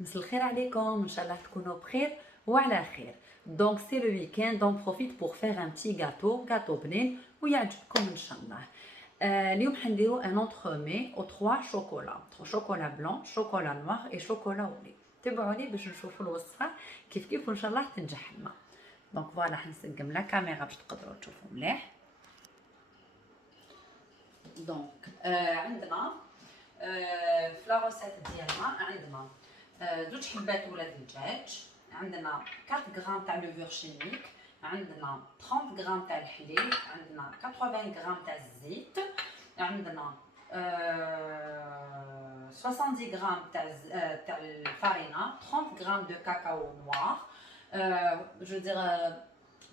مساء الخير عليكم ان شاء الله تكونوا بخير وعلى خير. دونك سي لو ويكاند دونك بروفيت بور فيغ ان بتي غاتو بنين ويعجبكم ان شاء الله. اليوم حنديرو ان اونترومي او 3 شوكولا، شوكولا بلون، شوكولا نوار اي شوكولا اولي. تبعوني باش نشوفوا الوصفه كيف وان شاء الله تنجح لنا. دونك فوالا حنسقم لا كاميرا باش تقدروا تشوفوا مليح. دونك عندنا في لا روسيت ديالنا عندنا زوج حبات ولاد الدجاج، عندنا 4 غرام تاع لوفور شيميك، عندنا 30 غرام تاع الحليب، عندنا 80 غرام تاع الزيت، عندنا 70 غرام تاع الفارينه، 30 غرام دو كاكاو نوار، je veux dire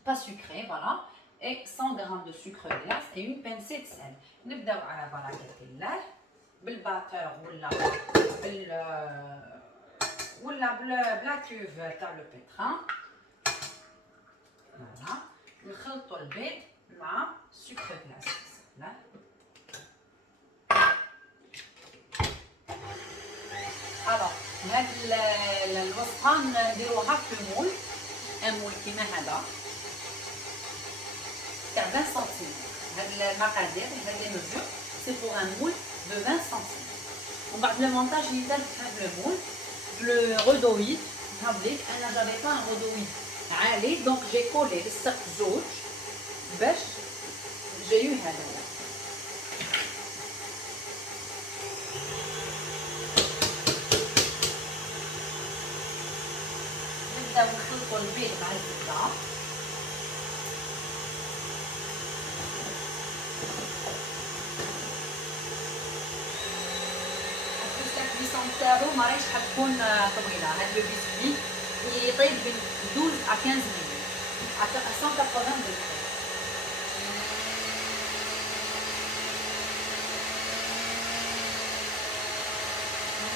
pas sucré, voilà, et 100 grammes de sucre glace et une pincée de sel. نبداو على بركة الله بالباتور ولا بلا كيوف تاع لو بيتران. فوالا نخلطوا البيض مع سكر غلاس. لا الوغ هاد الوصفه نديروها في المول، ان مول كيما هذا تاع 20 سنتيم. هاد المقادير هاد لي مزور سي بور ان مول دو 20 سنتيم. ومن بعد لو مونتاج اللي درت في هاد المول لو رودويد هابليك انا جافي با ان رودويد عالي، دونك جي كولي لصقت زوج باش جايو هذايا. نبداو نخلطو البيض مع الزبده. الكويسون تاعو ماهيش حتكون طويله، هاد لو بيسكوي يطيب من 12 à 15 minutes à 180 degrés.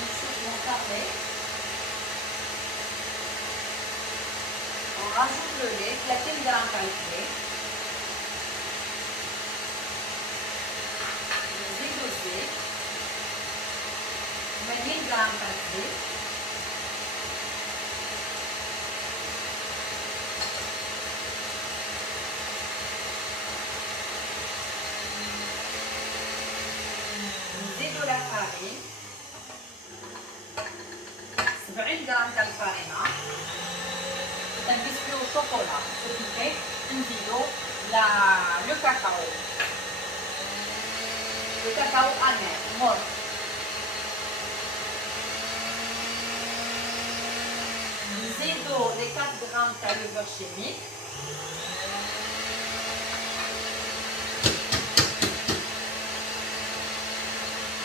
نشوف نقري. On rajoute le lait, 30 غرام تاع الزيت، نزيدو الزيت، 80 غرام تاع الزيت، نزيدو لا فارين، 70 غرام تاع الفارينه. un biscuit au chocolat, ce qui fait un kilo le cacao amer, mort. Nzido les 4 grammes de levure chimique,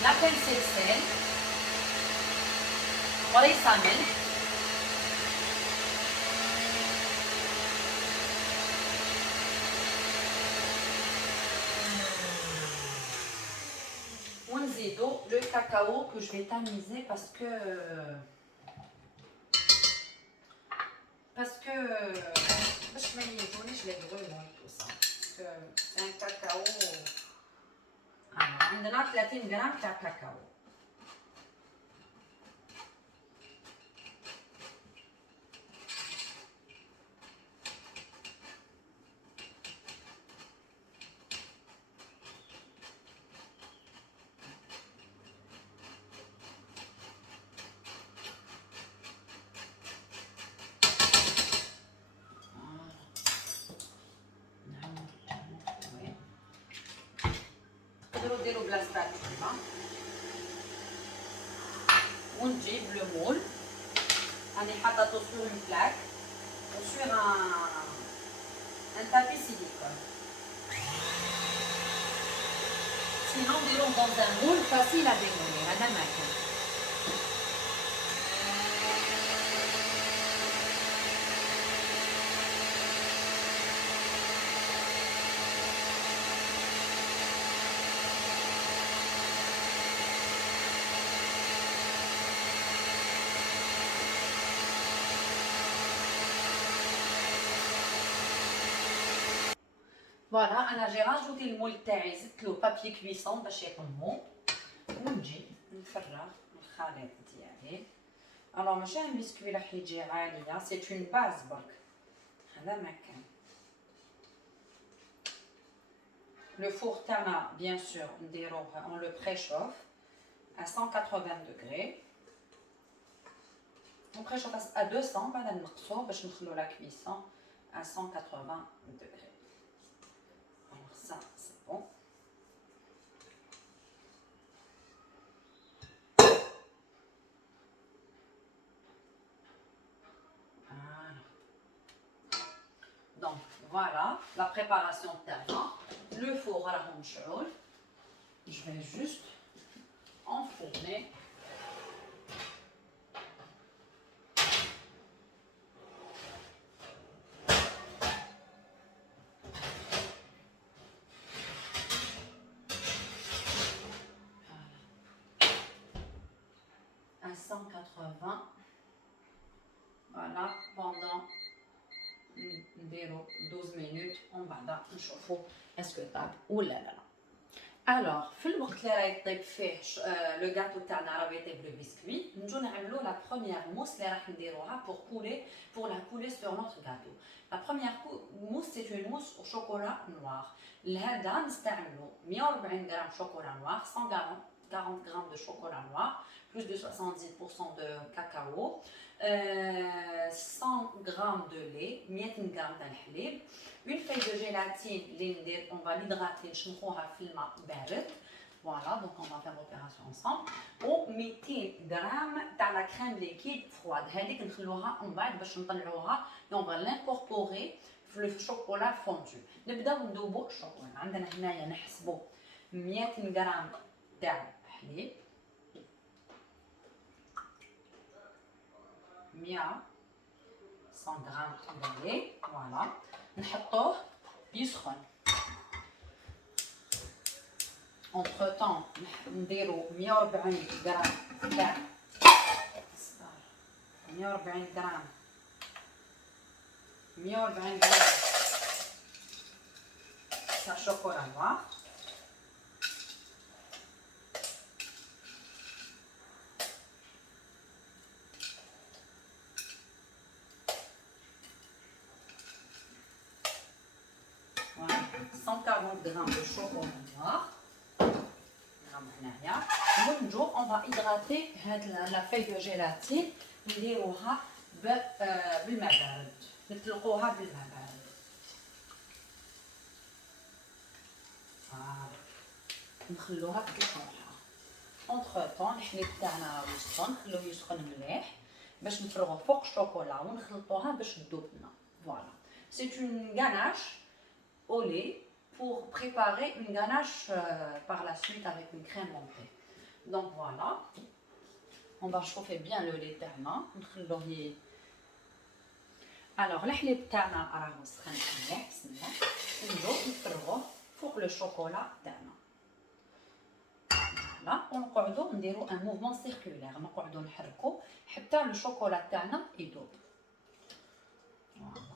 la pincée de sel, وليس ملح، ونزيدو le cacao que je vais tamiser parce que باش ما يجونيش لي غرومون tout ça parce que c'est un cacao. عندنا 30 غرام تاع كاكاو. تقدروا ديروا بلا سباتولا. ونجيب لو مول راني حاطاطو سور اون بلاك وسور ان تابي سيليكون. سينون نديروه دون ان مول فاسيل ا ديمولي. هذا ما كان فوالا. انا جي راجوتي المول تاعي، زدت له بابي كويسون باش يطمو، ونجي نفرغ الخليط ديالي Alors, ماشي un biscuit راح يجي عالية, c'est une base برك. هذا ما كان. Le four تاعنا bien sûr نديروه, on le préchauffe à 180 degrés. On préchauffe à 200 بعد نقصوه باش نخلو la cuisson à 180 degrés. Alors ça c'est bon. Donc voilà la préparation تاعنا. Le four راهو مشعول. Je vais juste enfourner. À 180. Voilà, pendant 12 minutes, on va نشوفوا est-ce que طاب ولا لا. Alors, في الوقت اللي راهي يطيب فيه لو غاتو تاعنا راه يطيب لو بسكوي, نجو نعملوا لا بروميير موس اللي راح نديروها pour la couler sur notre gâteau. La première mousse c'est une mousse au chocolat noir. لهذا نستعملوا 140 غرام شوكولا noir, 140 grammes de chocolat noir, plus de 70% de cacao, 100 grammes de lait, 100 grammes d'alhlib, une feuille de gélatine, on va l'hydrater, نشمخوها في الماء بارد. Voilà, donc on va faire l'opération ensemble. و 200 grammes تاع la crème liquide froide. هذيك نخلوها من بعد باش نطلعوها et on va l'incorporer في الشوكولا فوندو. نبداو ندوبو الشوكولا. عندنا هنايا نحسبوا 100 غرام تاع حليب, 100 غرام de lait, voilà. نحطوه يسخن. Entre temps, نديرو 140 غرام تاع 140 غرام 140 غرام تاع شوكولا نوار. Voilà, 140 grammes de chocolat noir. On va hydrater la feuille de gélatine. نديروها بالماء بارد, نطلقوها بالماء بارد. نخلوها تطلق روحها. Entre temps الحليب تاعنا يسخن, نخلوه يسخن مليح باش نفرغوه فوق الشوكولا ونخلطوها باش تذوب لنا. Voilà. C'est une ganache au lait pour préparer une ganache par la suite avec une crème montée. Donc voilà, on va chauffer bien le lait تاعنا ونخلوه. Alors الحليب تاعنا راهو سخن مليح, بسم الله. نجو نفرغوه فوق لو شوكولا تاعنا. Voilà, ونقعدو نديرو ان موفمون سيركولير, نقعدو نحركو حتى لو شوكولا تاعنا يذوب.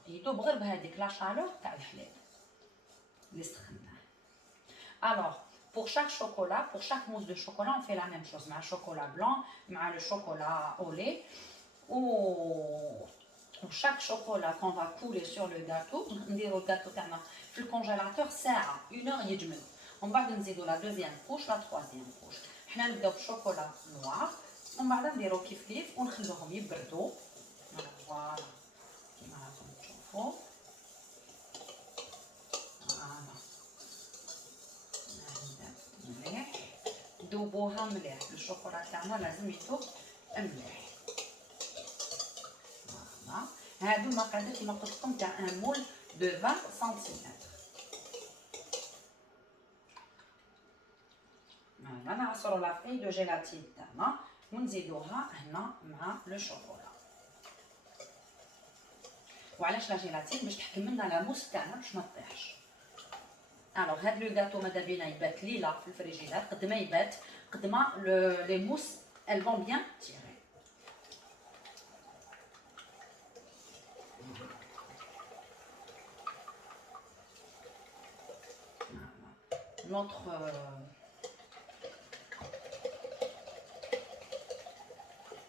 يذوب غير بهذيك لا شالور تاع الحليب اللي سخناه. Alors, pour chaque chocolat, pour chaque mousse de chocolat, on fait la même chose. مع chocolat blanc, مع le chocolat au lait, ou chaque chocolat qu'on va couler sur le gâteau, نديرو الجاتو تاعنا في الكونجيلاتور ساعة, 1 heure يجمد. ومن بعد نزيدو لا دوزيام كوش, لا تروازيام كوش. حنا نبداو بالشوكولا نوار, ومن بعد نديرو كيف كيف ونخلوهم يبردو. فوالا كيما راكم تشوفوا. مليح, ذوبوها مليح. الشوكولا تاعنا لازم يذوب مليح. فوالا, هادو المقادير كيما قلت لكم تاع ان مول دو 20 سنتيمتر. فوالا, نعصرو لا فاي دو جيلاتين تاعنا ونزيدوها هنا مع لو شوكولا. وعلاش لا جيلاتين؟ باش تحكم لنا لا موس تاعنا باش ما تطيحش. Alors, هاد لو غاتو ماذا بينا يبات ليلة في الفريجيدار, قد ما يبات قد ما لي موس elles vont bien tirer. Notre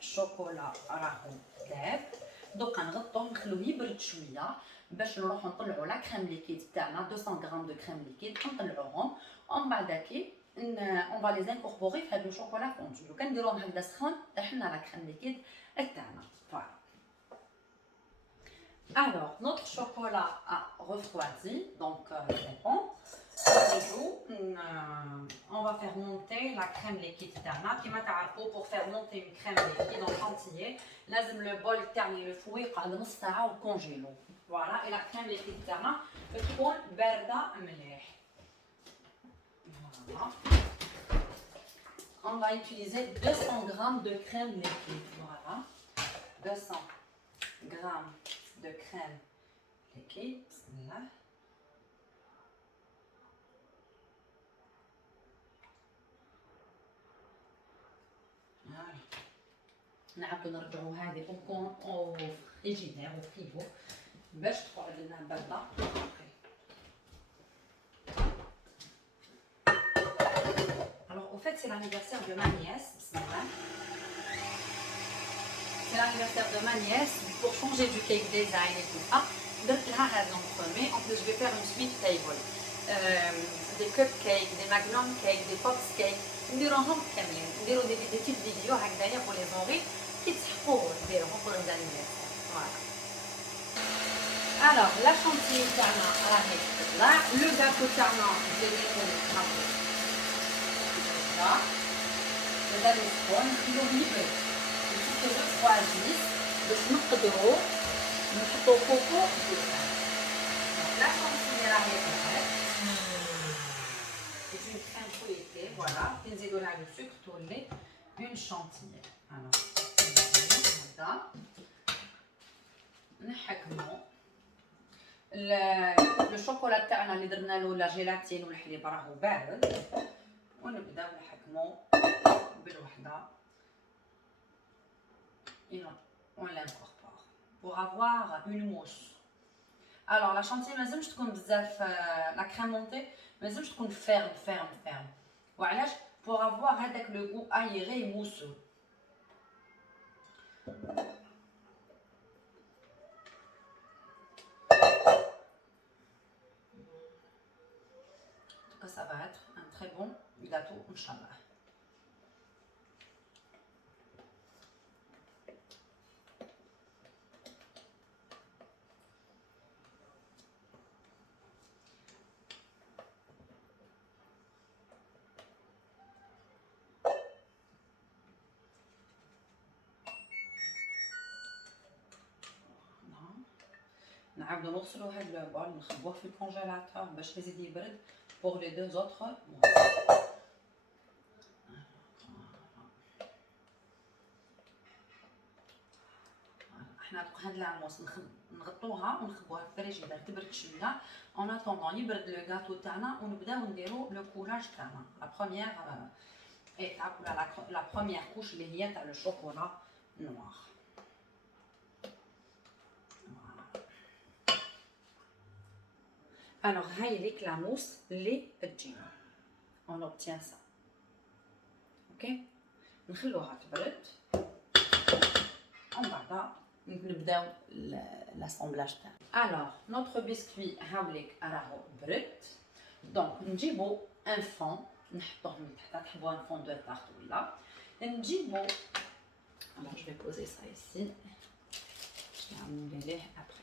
الشوكولا راهو داب. دوكا نغطوه نخلوه يبرد شويه باش نروحو نطلعو لا كريم ليكيد تاعنا 200 غرام دو كريم ليكيد نطلعوهم ومن بعداكي اون فا لي انكوربوري في هاد لو شوكولا فوندو. لو كان نديروهم هكذا سخون طيحنا لا كريم ليكيد تاعنا. فوالا. Alors, notre chocolat a refroidi, donc c'est bon. On va faire monter la crème liquide تاعنا. كيما تعرفوا pour faire monter une crème liquide en chantilly لازم le bol تاعنا يلفوا يقعد نص ساعه وكونجيلو. فوالا. et la crème liquide تاعنا تكون بارده مليح. Voilà. On va utiliser 200 g de crème liquide. Voilà. 200 g de crème liquide. Là. نعاودو نرجعو هذه او فريجيدير او فريغو باش تقعد لنا بارده. Alors au fait c'est l'anniversaire de ma nièce. C'est l'anniversaire de ma nièce. Pour changer du cake design et tout ça درت لها هاد l'entremets. En plus je vais faire une sweet table. Des cupcakes, des magnum cakes, des pops cakes. نديروهم كاملين. نديرو دي تيب فيديو هكذايا pour les enrي كي تحبوه ديروهم pour les anniversaires. Voilà. Alors la chantilly تاعنا راهي تطلع. Le gâteau تاعنا نديرو نحطو هكذا. مازال يسخن نخلوه يبرد. نحطو refroidisse باش نقدرو نحطو فوقو الدهن. La chantilly راهي طلعت. C'est une crème fouettée, voilà. نزيدو لها le sucre تولي une chantilly. Alors, هذا نحكمو الشوكولا تاعنا اللي درنا له لا جيلاتين والحليب راهو بارد ونبداو نحكمو بالوحده. On l'incorpore pour avoir une mousse. Alors la chantilly مازمش تكون بزاف la crème montée مازمش تكون ferme. وعلاش pour avoir هذاك le goût aéré et mousseux. Donc ça va être un très bon gâteau inchallah. نعاودو نغسلو هاد البول نخبوه في الكونجيلاتور باش يزيد يبرد pour les deux autres mousses. حنا هاد العموس نغطوها ونخبوها في الفريجيدير تبرد شويه اون اتوندون يبرد لو غاتو تاعنا ونبداو نديرو لو كولاج تاعنا. لا بروميير ايتاب ولا لا بروميير كوش اللي هي تاع لو شوكولا نوار. Alors هاي ليك لا موس اللي تجينا. On obtient ça. اوكي نخلوها تبرد ومن بعد نبداو l'assemblage تاعنا. Alors notre biscuit هاوليك راهو برد. دونك نجيبو ان فون نحطوه من تحت. تحبوا ان فون دو تارت ولا نجيبو. Alors je vais poser ça ici. Je vais amener les après.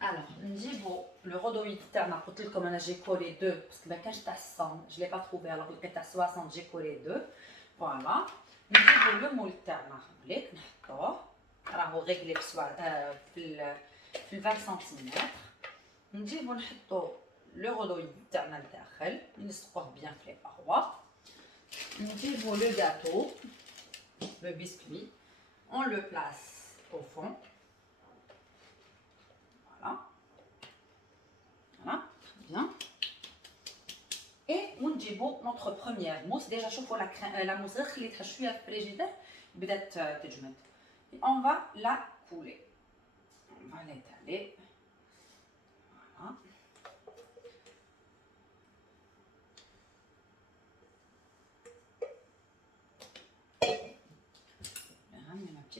Alors نجيبو لو رودويد تاعنا. قلت لكم انا جي كولي دو باسكو ما كانش تاع 100 je l'ai pas trouvé alors لقيت تاع 60 جي كولي دو. فوالا نجيبو لو مول تاعنا هاوليك نحطوه راهو ريغلي في 20 سنتيمتر. نجيبو نحطو لو رودويد تاعنا لداخل نلصقوه بيان في لي باروا. نجيبو لو غاتو لو بسكويت on le place au fond. Voilà, très bien. Et ونجيبو notre première mousse. Déjà شوفوا la mousse خليتها شويه في الفريجيدير بدات تجمد. On va la couler. On va l'étaler. Voilà. On va ramener la petite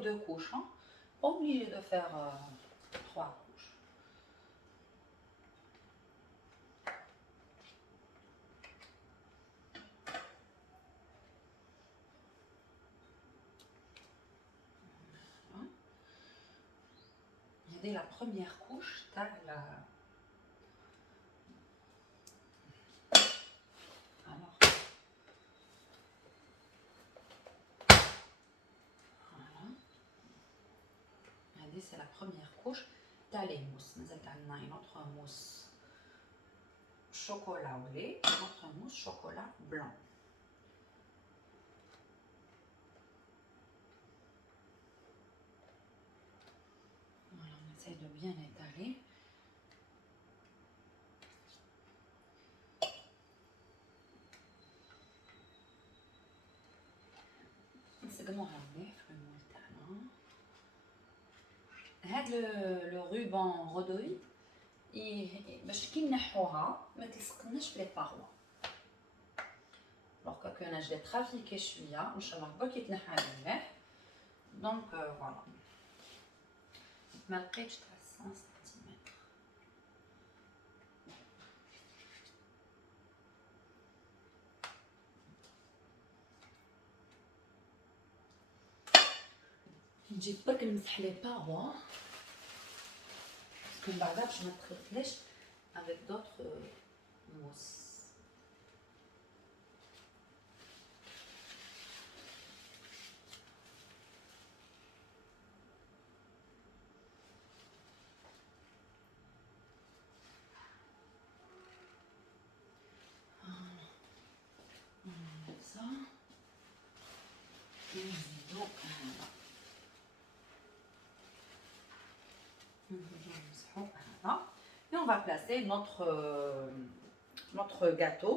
2 couches, hein. Pas obligé de faire 3 couches. Regardez la première couche, t'as la... Alors, voilà. Regardez, c'est la première couche. T'as les mousses. Nous avons une autre mousse chocolat au lait, une autre mousse chocolat blanc. Voilà, on essaie de bien étaler. نسقموها مليح في المول تاعنا. هاد لو روبان غودوي باش كي نحوها ما تلصقناش في لي باروا. دونك كون انا جي ترافيكي شويه ان شاء الله برك يتنحى مليح. دونك فوالا ما لقيتش تاع 100 سنتيمتر. نجيب برك نمسح لي باروا باسكو من بعدا باش ما تخلطليش افيك دوطخ موس. Et on va placer notre gâteau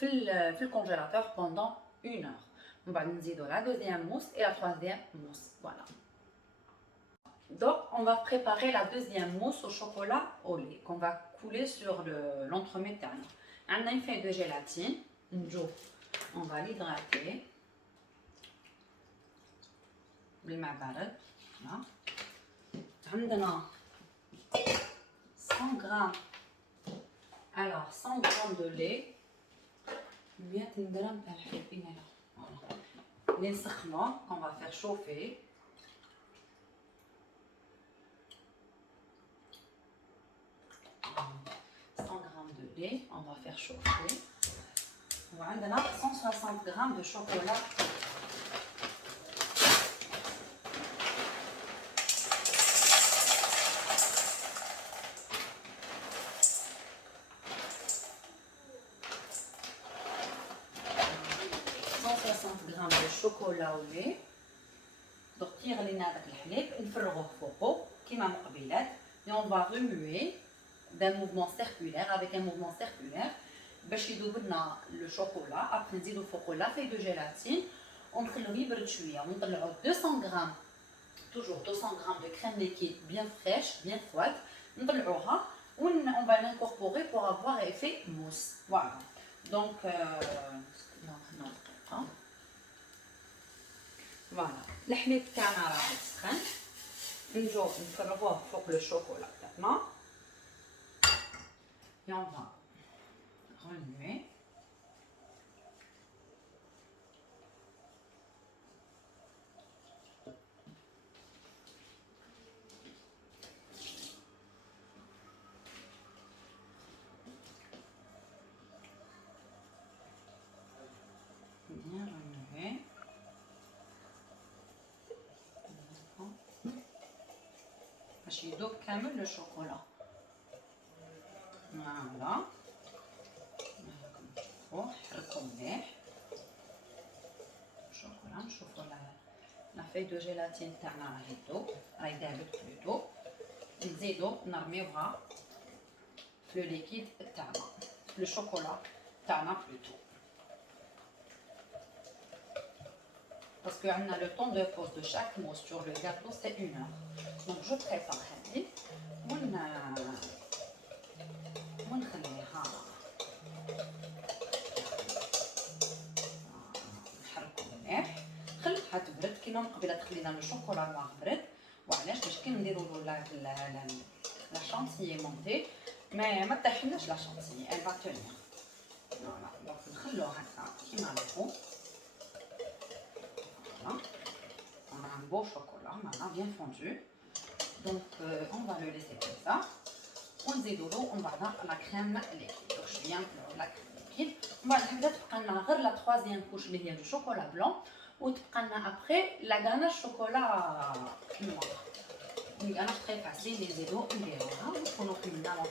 dans le congélateur pendant 1 heure. On va ajouter la deuxième mousse et la troisième mousse. Voilà. Donc, on va préparer la deuxième mousse au chocolat au lait qu'on va couler sur l'entremet terne. On a une feuille de gélatine. On va l'hydrater. بالماء بارد. عندنا 100 grammes. Alors 100 grammes de lait. 100 grammes تاع الحليب هنا. Voilà. اللي نسخنوه qu'on va faire chauffer. de lait, on va faire chauffer. On a 160 g de chocolat. chocolat au lait. Donc tire les nattes de الحليب نفرغوه فوقو كيما مقبلات et on va remuer d'un mouvement circulaire avec un mouvement circulaire باش يذوب لنا le chocolat. Après نزيدو فوقو la feuille de gélatine ونخلوه يبرد شويه ونطلعو 200 g toujours 200 g de crème liquide bien fraîche bien froide نطلعوها on va l'incorporer pour avoir effet mousse. Voilà. Donc voilà. الحليب تاعنا راه يسخن نجو نفرغوه فوق لو شوكولا تاعنا et on va remuer. Bien remuer. باش يذوب كامل لو شوكولا. فوالا راكم تشوفوا حركوا مليح الشوكولا. نشوفوا لا فاي دو جيلاتين تاعنا راهي تذوب راهي ذابت بلوتو. نزيدو نرميوها في لو ليكيد تاعنا في لو شوكولا تاعنا بلوتو parce que on a le temps de pause de chaque mousse sur le gâteau c'est 1 heure. Donc je prépare هذه ونخليها نحركو مليح. خليتها تبرد كيما من قبيله خلينا لو شوكولا نوار برد وعلاش باش كي نديروا له لا شانتيي مونتي ما طيحناش لا شانتيي elle va tenir فوالا دونك نخلوه هكا كيما نبغوا فوالا on a un beau chocolat maintenant bien fondu donc on va le laisser comme ça ونزيدوا له ومن بعد لا كريم ليكيد دونك شويه نطلعوا لا كريم ليكيد ومن بعد هكذا تبقى لنا غير لا تروازيام كوش اللي هي دو شوكولا بلون وتبقى لنا ابري لا غاناش شوكولا نوار une ganache très facile نزيدو نديروها ونكونوا كملنا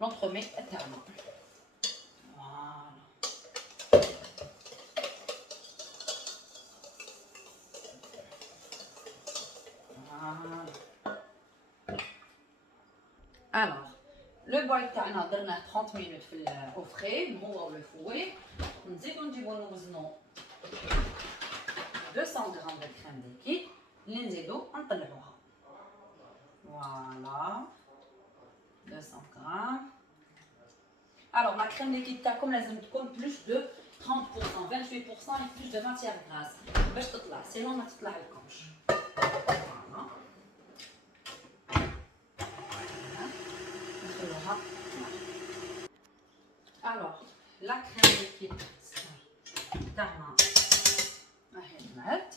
لونطرومي تاعنا Alors, le bol تاعنا درناه 30 minutes في au frais نهوضوا الفوي نزيدو نجيبو نوزنو 200 غرام de crème liquide اللي نزيدو نطلعوها voilà 200 grammes. Alors la crème liquide تاعكم لازم تكون plus de 30%, 28% et plus de matière grasse باش تطلع sinon ما تطلع لكمش. Voilà. Alors, la crème liquide تاعنا راهي تمات.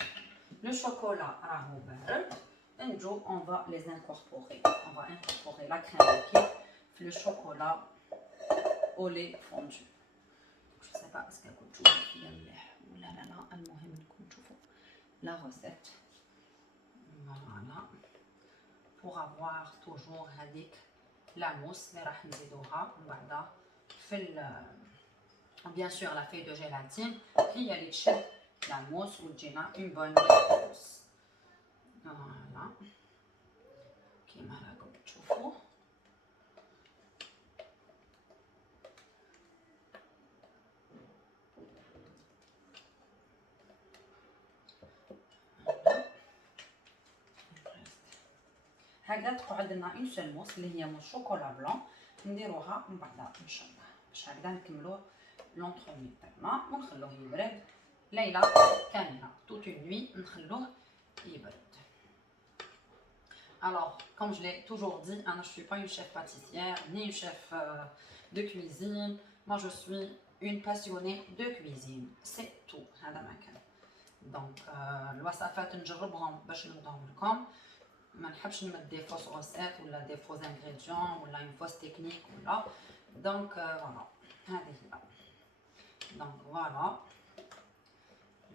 Le chocolat راهو بارد. نجو on va les incorporer. On va incorporer la crème liquide في le chocolat au lait fondu. Je sais pas est-ce que تشوفوا فيا مليح ولا لا. المهم انكم تشوفوا la recette. Voilà. Pour avoir toujours هذيك la mousse اللي راح نزيدوها من بعد في bien sûr la feuille de gélatine هي اللي تشد la mousse وتجينا une bonne mousse. Voilà. كيما راكم تشوفوا. هكذا تقعد لنا اون سول موس اللي هي موس شوكولا بلون نديروها من بعد ان شاء الله باش هكذا نكملوا لونطرومي تاعنا ونخلوه يبرد ليله كامله توت اون نوي نخلوه يبرد. Alors, comme je l'ai toujours dit, je ne suis pas une chef pâtissière ni une chef de cuisine. Moi, je suis une passionnée de cuisine. C'est tout. Donc, الوصفات نجربهم باش نوضعهم لكم. ما نحبش نمد دي فوس غوسيت ولا دي فوس انغريديون ولا اون فوس تكنيك ولا دونك فوالا هذه هي. دونك فوالا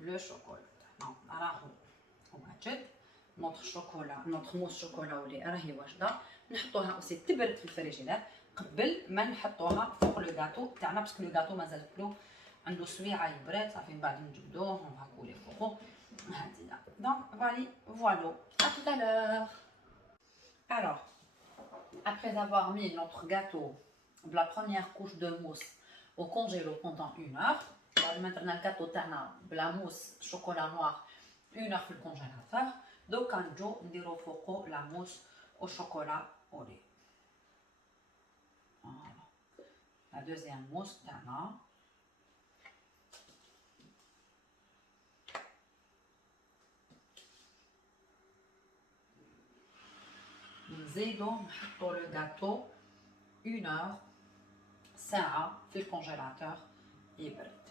لو شوكولا تاعنا راهو واجد. نوتر شوكولا نوتر موس شوكولا ولي راهي واجده. نحطوها اوسي تبرد في الفريجيدير قبل ما نحطوها فوق لو غاتو تاعنا باسكو لو غاتو مازال كلو عنده سويعه يبرد صافي من بعد نجبدوه ونفاكولي فوقو هادي. دونك voilà à tout à l'heure. Alors après avoir mis notre gâteau de la première couche de mousse au congélo pendant 1 heure بعد ما درنا الكاتو تاعنا بلا موس شوكولا نوار 1 heure في الكونجيلاتور دوكا نجو نديرو فوقو لا موس au chocolat au lait. Voilà la deuxième mousse تاعنا. نزيدو نحطو لو غاتو 1 heure ساعة في الكونجيلاتور يبرد.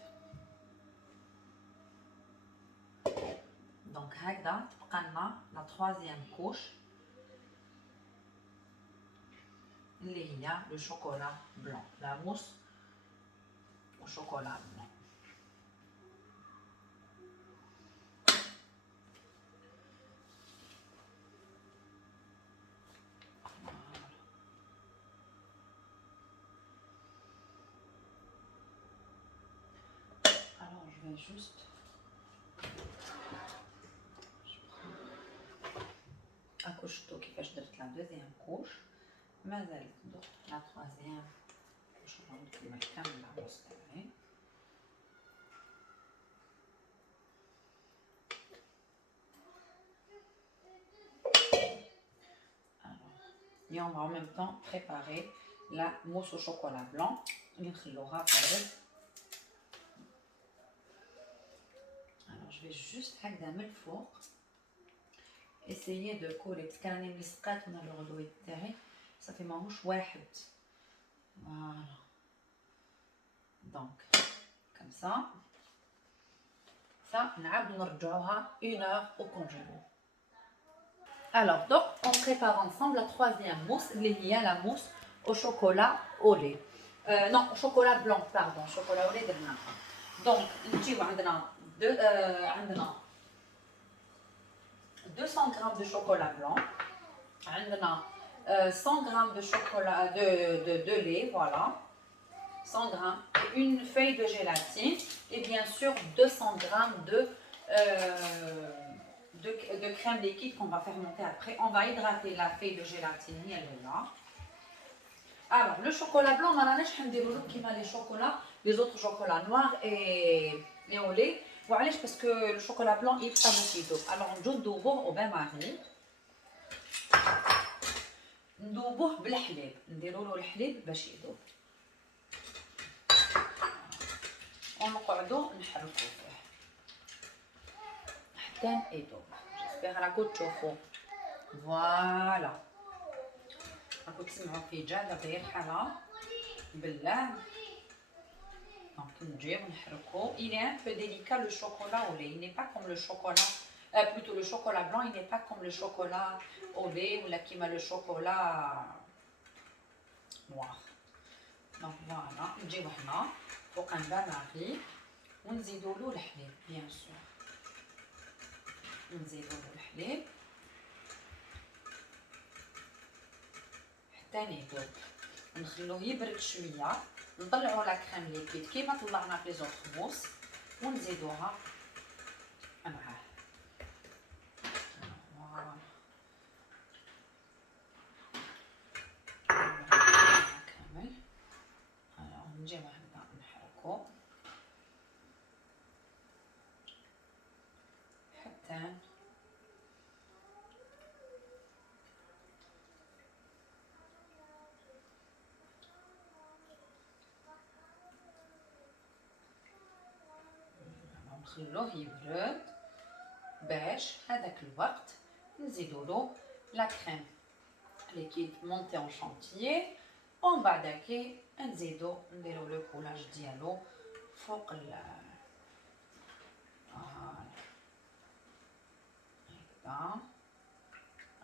دونك هكذا تبقى لنا لا تروازيام كوش اللي هي لو شوكولا بلون لا موس و شوكولا بلون. Alors je vais juste شفتو كيفاش درت لا دوزيام كوش مازال درت لا تروازيام كوش نكمل كامل لا موس تاعي. Et on va en même temps préparer la mousse au chocolat blanc اللي نخلوها تبرد. Alors je vais juste هكذا من الفوق essayez de coller parce qu'un ملصقات من الغدوة تاعي صافي ماهوش واحد. Voilà. Donc comme ça نعاودو نرجعوها 1 heure au congélo. Alors donc on prépare ensemble la troisième mousse اللي هي la mousse au chocolat au lait. Non, au chocolat blanc, pardon, chocolat au lait درناها. Donc نجيو عندنا عندنا 200 g de chocolat blanc, 100 g de chocolat de lait, voilà, 100 g et une feuille de gélatine et bien sûr 200 g de crème liquide qu'on va fermenter après. On va hydrater la feuille de gélatine, elle est là. Alors le chocolat blanc, on a les autres chocolats noirs et au lait. Voilà, parce que le chocolat blanc il est pas. Alors on ندوبوه au bain-marie. ندوبوه بالحليب، نديروا له الحليب باش يذوب. ونقعدوا نحركوا فيه حتى يذوب. جيسبيغ راكم تشوفوا. فوالا. راكم تسمعوا فيه جا دابا يرحل بالله. Donc نجيو نحركو. Il est un peu délicat le chocolat au lait. Il n'est pas comme le chocolat, plutôt le chocolat blanc. Il n'est pas comme le chocolat au lait ou là qui met le chocolat noir. Donc voilà. نجيو هنا فوق un bain-marie ونزيدو له الحليب bien sûr. نزيدو له الحليب حتى يذوب. نخلوه يبرد شويه. نطلعوا لا كريم ليكيد كيما طلعنا في لي زوطخ موس ونزيدوها معاه. كامل. نجيو هنا نحركو حتى نخلوه يبرد باش هذاك الوقت نزيدو له لا كريم ليكيد مونتي اون شانتيي ومن بعد كي نزيدو نديرو لو كولاج ديالو فوق هكذا.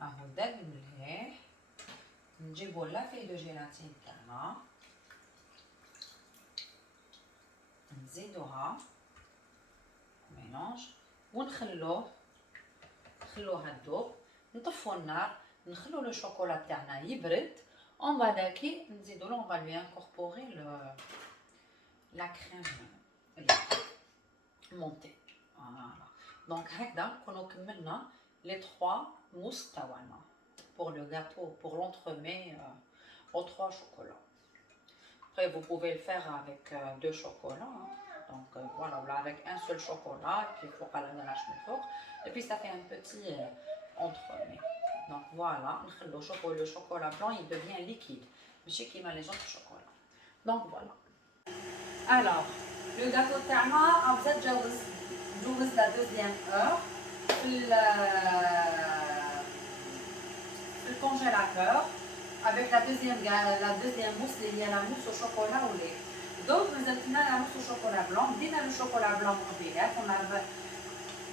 اهو داب مليح. نجيبو لا في دو جيلاتين تاعنا نزيدوها ميلونج ونخلوه تذوب. نطفو النار نخلو لو شوكولا تاعنا يبرد ومن بعد كي نزيدو له on va lui incorporer la crème montée. Voilà. Donc هكذا نكونو كملنا les 3 mousses تاعنا pour le gâteau, pour l'entremets aux 3 chocolats. Après vous pouvez le faire avec 2 chocolats. Donc voilà, avec un seul chocolat et puis il faut pas la ganache mais fort et puis ça fait un petit entremets. Donc voilà, le chocolat blanc il devient liquide, ماشي كيما les autres chocolats. Donc voilà. Alors le gâteau تاعنا عاوزة تجوز la deuxième heure في le congélateur avec la deuxième mousse اللي هي la mousse au chocolat au lait. Donc nous avons la mousse au chocolat blanc, بدينا le chocolat blanc مقبيلات, on a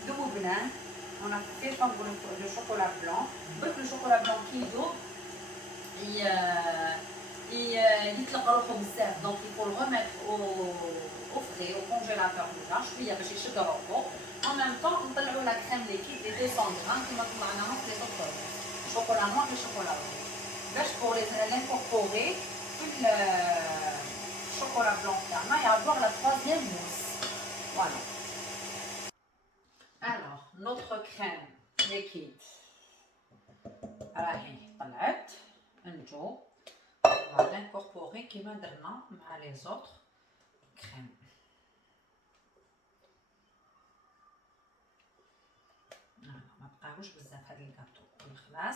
ذوبناه, on a fait fondre le chocolat blanc, donc le chocolat blanc qui يذوب يطلق روحه بزاف, donc il faut le remettre au frais, au congélateur déjà, شويه باش يشد روحه. En même temps نطلعوا la crème liquide les 200 grammes كما طلعناها في les autres chocolat noir et chocolat blanc باش pour l'incorporer في le chocolat blanc et avoir la troisième mousse. Voilà. Alors notre crème liquide راهي طلعت. نجو on va l'incorporer كما درنا مع les autres crèmes. ما بقاوش بزاف هاد الكاطو خلاص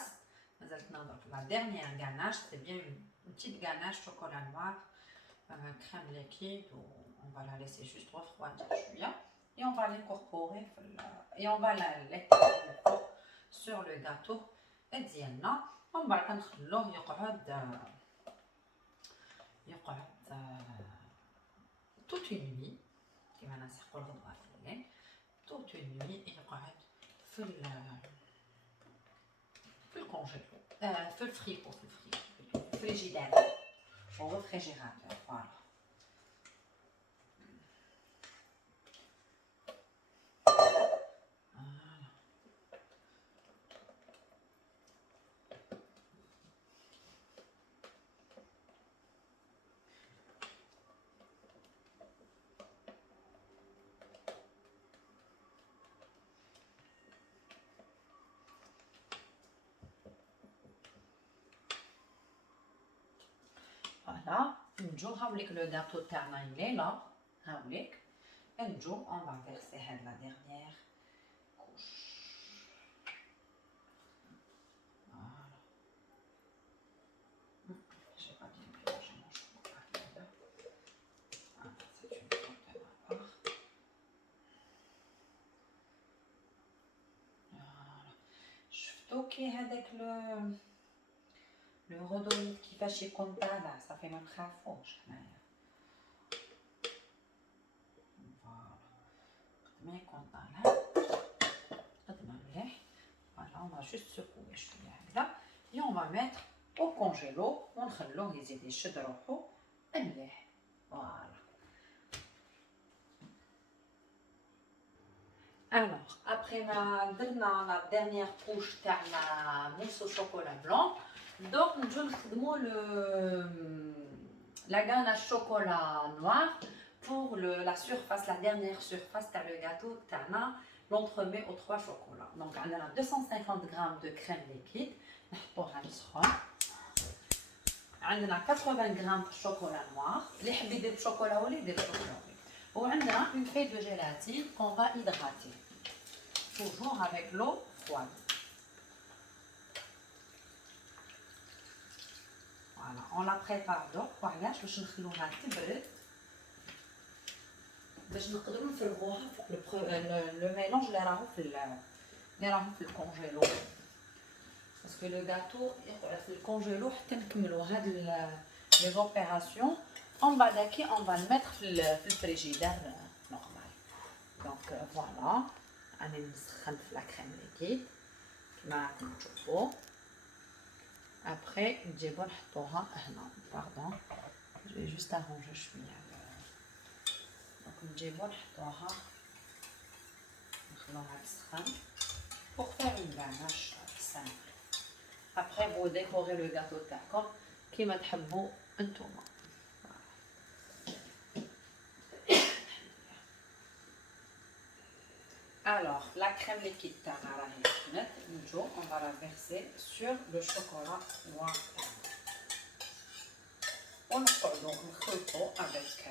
مازالت نضرب la dernière ganache. C'est bien une petite ganache chocolat noir crème liquide. On va la laisser juste refroidir et on va l'incorporer et on va la sur le gâteau ديالنا ومن بعد كنخلوه يقعد toute une nuit كيما نسحقوا الغدوه في الليل toute une nuit يقعد في الكونجيلو في الفريكو في الفريجيدير au réfrigérateur voilà. Voilà, نجو هاوليك لو غاتو تاعنا الليلة هاوليك نجو on va verser هاد la dernière couche. Voilà. J'ai pas bien mélangé mon chocolat là. Voilà, c'est une faute de ma part. Voilà. شفتو كي هذاك لو رودوليت كيفاش يكون طالع صافي ما نخافوش حنايا. ما يكون طالع قد ما مليح. فوالا on va juste secouer شويه هكذا et on va mettre au congélo ونخلوه يزيد يشد روحو مليح. فوالا. Alors après ما درنا la dernière couche تاعنا موس au chocolat blanc donc نجو نخدمو la ganache chocolat noir pour la surface, la dernière surface de le gâteau, l'entremet aux 3 chocolats. Donc, on a 250 g de crème liquide. On a 80 g de chocolat noir. Les habits de chocolat ou les de chocolat. On a une feuille de gélatine qu'on va hydrater. Toujours avec l'eau froide. Voilà, on la prépare donc. Voilà, je vais vous montrer. باش نقدروا نفرغوها فوق لو ميلونج اللي راهو في الكونجيلو باسكو لو غاتو يقعد في الكونجيلو حتى نكملوا هاد لي زوبيراسيون اون بعداكي اون فا نميتر في الفريجيدير نورمال دونك فوالا راني نسخن في لا كريم ليكيد كيما راكم تشوفوا ابري نجيبو نحطوها هنا باردون جو جوست ارونجي شويه نجيبو نحطوها نخلوها تسخن pour faire une ganache simple. Après vous décorez le gâteau تاعكم كيما تحبوا انتوما. Alors la crème liquide تاعنا راهي سخنت نجو on va la verser sur le chocolat noir ونقعدو نخلطو avec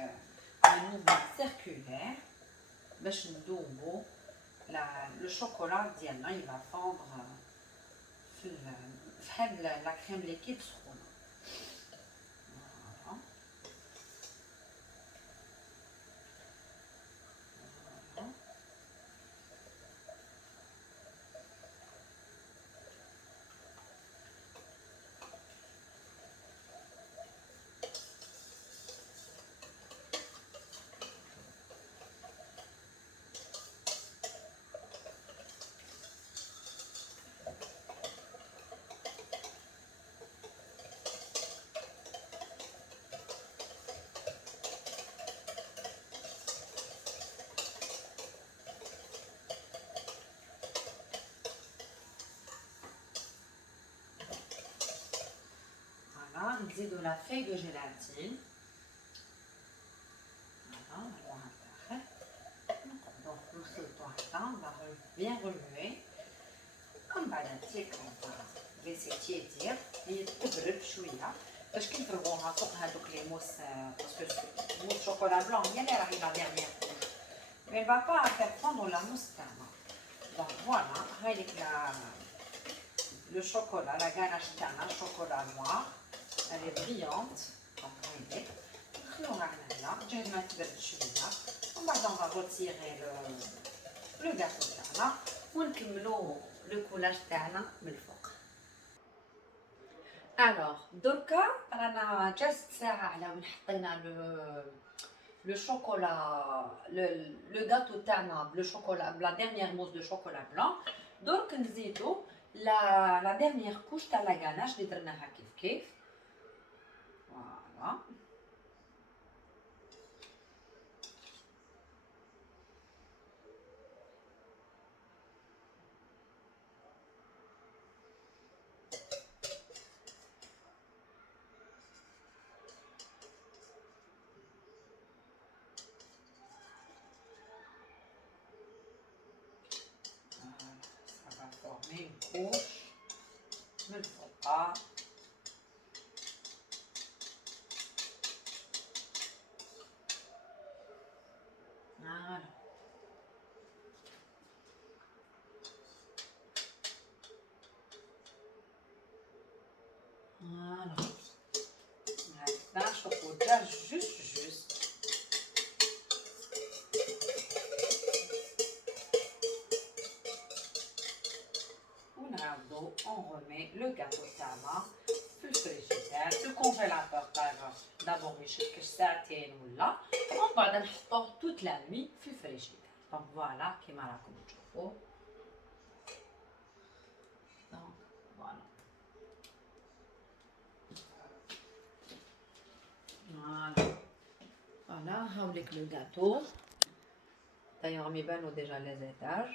un mouvement circulaire باش ندوبو le chocolat ديالنا il va fondre في هاد la crème liquide سخونه. نزيدو لا فeuille de gélatine. Voilà, on va faire. نقعدو نخلطو هكا on va bien remuer. ومن بعد نتيك on va laisser tiédir هي تبرد شويه باش كي نفرغوها فوق هادوك لي موس باسكو موس شوكولا بلون هي اللي راهي لا ديرنيير كوش مي با با faire prendre la mousse تاعنا. دونك فوالا هايليك le chocolat, la ganache تاعنا chocolat noir. Elle est brillante. نخلوها هنايا جهد ما تبرد شويه ومن بعد on va retirer le gâteau تاعنا ونكملو لو كولاج تاعنا من الفوق. الوغ دركا رانا جاست ساعه على وين حطينا لو شوكولا لو غاتو تاعنا بلو شوكولا بلا ديرنيير موس دو شوكولا بلان. درك نزيدو لا ديرنيير كوش تاع لا غاناش اللي درناها كيف كيف. فوالا ça va former une couche من الفوق. فوالا فوالا هكذا شوفوا جا جوست ونعاودو اون رومي لو غاتو تاعنا في الفريجيدير في الكونجيلاتور تاعنا دابور يشد ساعتين ولا ومن بعد نحطوه توت لا نوي في الفريجيدير. دونك فوالا كيما راكم تشوفوا. دونك فوالا فوالا هاوليك لو غاتو دايوغ يبانو ديجا لي زيتاج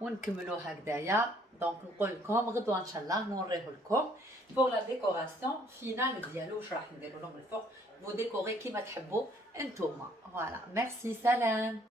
ونكملو هكذايا. دونك نقول لكم غدوه ان شاء الله نوريه لكم بور لا ديكوراسيون فينال ديالو واش راح نديرو لهم الفوق. بو ديكوري كيما تحبوا انتوما. فوالا ميرسي سلام.